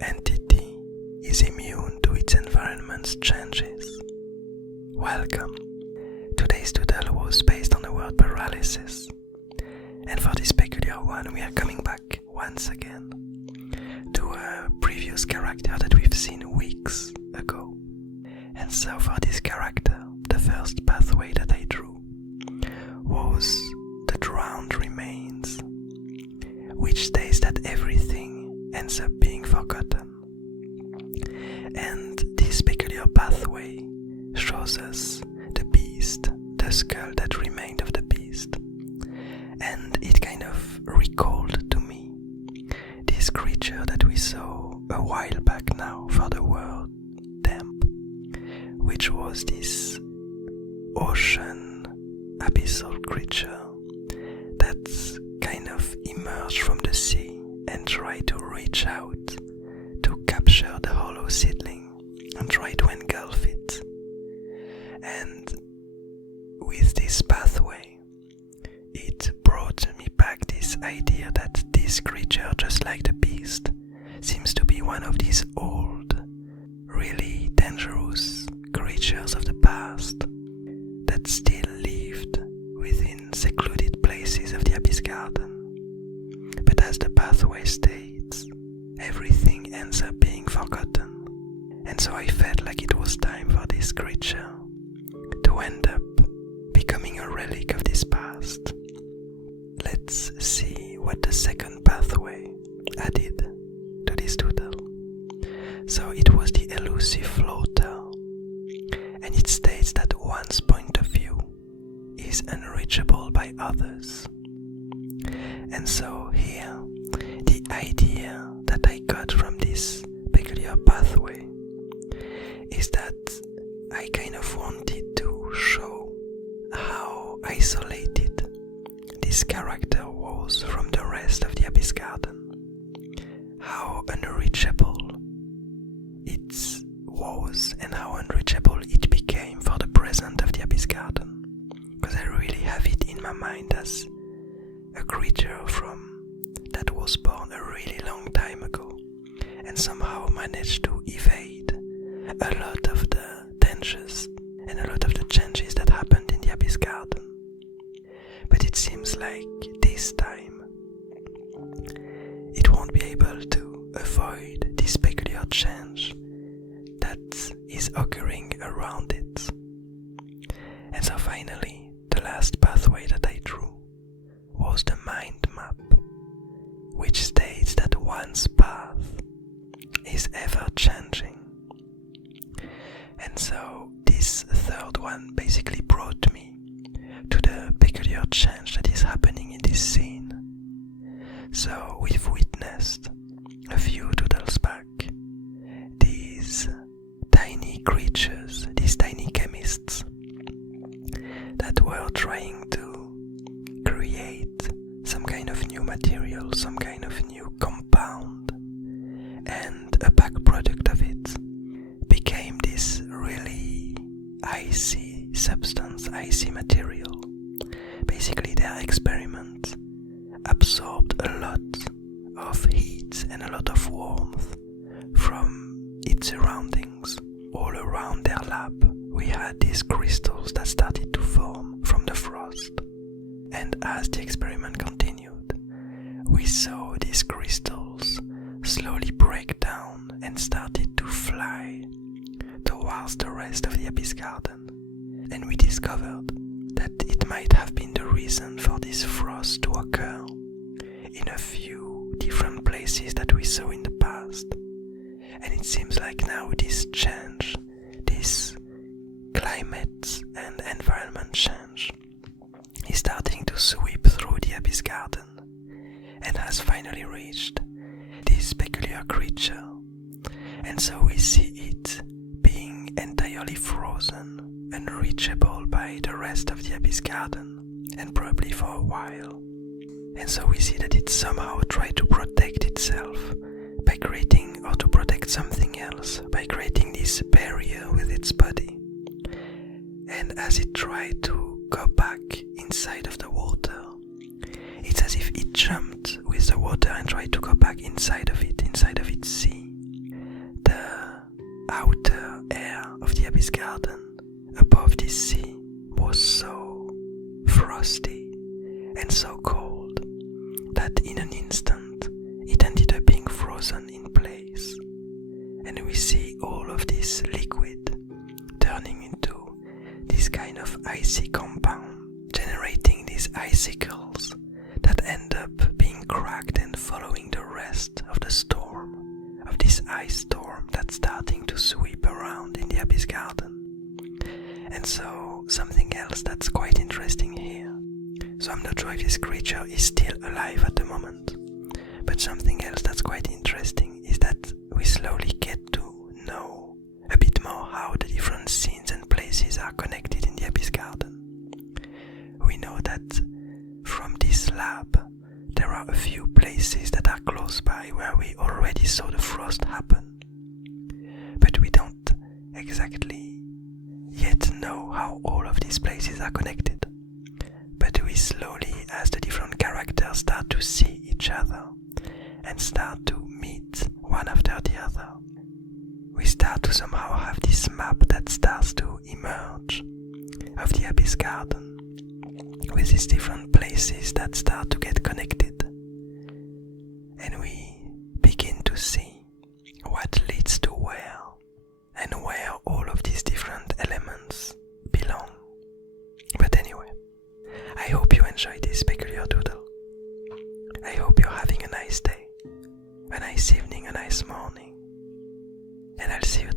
entity is immune to its environment's changes. Welcome. Today's Doodle was based on the word paralysis. And for this peculiar one, we are coming back once again to a previous character that we've seen weeks ago. And so for this character, the first pathway that I drew was the drowned remains, which states that everything ends up being forgotten. And this peculiar pathway shows us the beast, the skull that remained of the beast. And it kind of recalled to me this creature that we saw a while back now for the word damp, which was this ocean abyssal creature that kind of emerged from the sea and tried to reach out to capture the hollow seedling and try to engulf it. And with this pathway, it brought me back this idea that this creature, just like the beast, seems to be one of these old, really dangerous creatures of the past that still lived within secluded places of the Abyss Garden. But as the pathway states, everything ends up being forgotten. And so I felt like it was time for this creature to end up becoming a relic of this past. Let's see what the second pathway added to this doodle. So it was the elusive floater, and it states that one's point of view is unreachable by others. And so here, the idea that I got from this peculiar pathway is that I kind of wanted to show how isolated this character was from the rest of the Abyss Garden, how unreachable it was and how unreachable it became for the present of the Abyss Garden, because I really have it in my mind as a creature that was born a really long time ago and somehow managed to evade a lot of the dangers and a lot of the changes that happened in the Abyss Garden. But it seems like this time it won't be able to avoid this peculiar change that is occurring around it. And so finally, the last pathway that I drew was the mind map, which states that one's path is ever changing. And so this third one basically brought me to the peculiar change that is happening in this scene. So we've witnessed a few doodles back these tiny creatures, these tiny chemists that were trying to create some kind of new material, some kind of new compound, and a byproduct of it became this really icy substance, icy material. Basically their experiment absorbed a lot of heat and a lot of warmth from its surroundings. All around their lab we had these crystals that started to form from the frost. And as the experiment continued, we saw these crystals slowly break down and started to fly towards the rest of the Abyss Garden. And we discovered that it might have been the reason for this frost to occur in a few different places that we saw in the past. And it seems like now this change, this climate and environment change, is starting to sweep through the Abyss Garden and has finally reached this peculiar creature. And so we see it being entirely frozen, unreachable by the rest of the Abyss Garden, and probably for a while. And so we see that it somehow tried to protect itself by creating, or to protect something else, by creating this barrier with its body. And as it tried to go back inside of the water, it's as if it jumped with the water and tried to go back inside of its sea. icy compound, generating these icicles that end up being cracked and following the rest of the storm, of this ice storm that's starting to sweep around in the Abyss Garden. And so, something else that's quite interesting here. So I'm not sure if this creature is still alive at the moment, but something else that's quite interesting is that we slowly get to know a bit more how the different scenes and places are connected in the Abyss Garden. We know that from this lab there are a few places that are close by where we already saw the frost happen, but we don't exactly yet know how all of these places are connected. But we slowly, as the different characters start to see each other and start to meet one after the other, we start to somehow have this map that starts to emerge of the Abyss Garden, with these different places that start to get connected. And we begin to see what leads to where, and where all of these different elements belong. But anyway, I hope you enjoyed this peculiar doodle. I hope you're having a nice day, a nice evening, a nice morning, and I'll see you